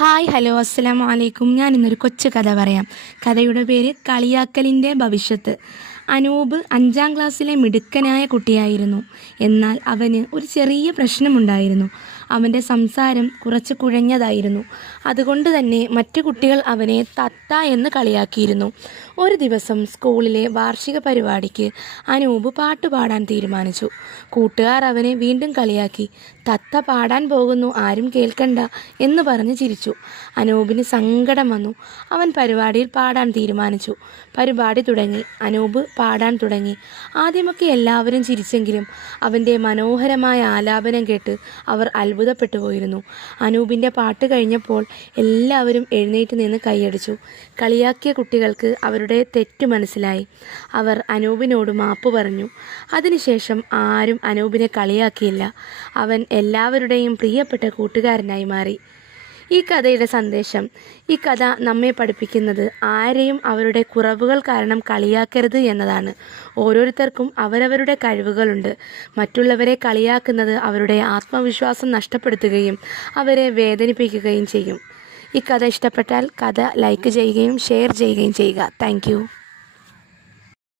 Hi hello അസ്സലാമു അലൈക്കും. ഞാൻ ഇന്നൊരു കൊച്ചു കഥ പറയാം. കഥയുടെ പേര് കളിയാക്കലിൻ്റെ ഭവിഷ്യത്ത്. അനൂപ് 5ാം ക്ലാസ്സിലെ മിടുക്കനായ കുട്ടിയായിരുന്നു. എന്നാൽ അവന് ഒരു ചെറിയ പ്രശ്നമുണ്ടായിരുന്നു. അവൻ്റെ സംസാരം കുറച്ച് കുഴഞ്ഞതായിരുന്നു. അതുകൊണ്ട് തന്നെ മറ്റു കുട്ടികൾ അവനെ തത്ത എന്ന് കളിയാക്കിയിരുന്നു. ഒരു ദിവസം സ്കൂളിലെ വാർഷിക പരിപാടിക്ക് അനൂപ് പാട്ടുപാടാൻ തീരുമാനിച്ചു. കൂട്ടുകാർ അവനെ വീണ്ടും കളിയാക്കി. തത്ത പാടാൻ പോകുന്നു, ആരും കേൾക്കണ്ട എന്ന് പറഞ്ഞ് ചിരിച്ചു. അനൂപിന് സങ്കടം വന്നു. അവൻ പരിപാടിയിൽ പാടാൻ തീരുമാനിച്ചു. പരിപാടി തുടങ്ങി. അനൂപ് പാടാൻ തുടങ്ങി. ആദ്യമൊക്കെ എല്ലാവരും ചിരിച്ചെങ്കിലും അവൻ്റെ മനോഹരമായ ആലാപനം കേട്ട് അവർ അത്ഭുതപ്പെട്ടു പോയിരുന്നു. അനൂപിൻ്റെ പാട്ട് കഴിഞ്ഞപ്പോൾ എല്ലാവരും എഴുന്നേറ്റ് നിന്ന് കൈയടിച്ചു. കളിയാക്കിയ കുട്ടികൾക്ക് അവരുടെ തെറ്റു മനസ്സിലായി. അവർ അനൂപിനോട് മാപ്പ് പറഞ്ഞു. അതിനുശേഷം ആരും അനൂപിനെ കളിയാക്കിയില്ല. അവൻ എല്ലാവരുടെയും പ്രിയപ്പെട്ട കൂട്ടുകാരനായി മാറി. ഈ കഥയുടെ സന്ദേശം: ഈ കഥ നമ്മെ പഠിപ്പിക്കുന്നത് ആരെയും അവരുടെ കുറവുകൾ കാരണം കളിയാക്കരുത് എന്നതാണ്. ഓരോരുത്തർക്കും അവരവരുടെ കഴിവുകളുണ്ട്. മറ്റുള്ളവരെ കളിയാക്കുന്നത് അവരുടെ ആത്മവിശ്വാസം നഷ്ടപ്പെടുത്തുകയും അവരെ വേദനിപ്പിക്കുകയും ചെയ്യും. ഈ കഥ ഇഷ്ടപ്പെട്ടാൽ കഥ ലൈക്ക് ചെയ്യുകയും ഷെയർ ചെയ്യുകയും ചെയ്യുക. താങ്ക്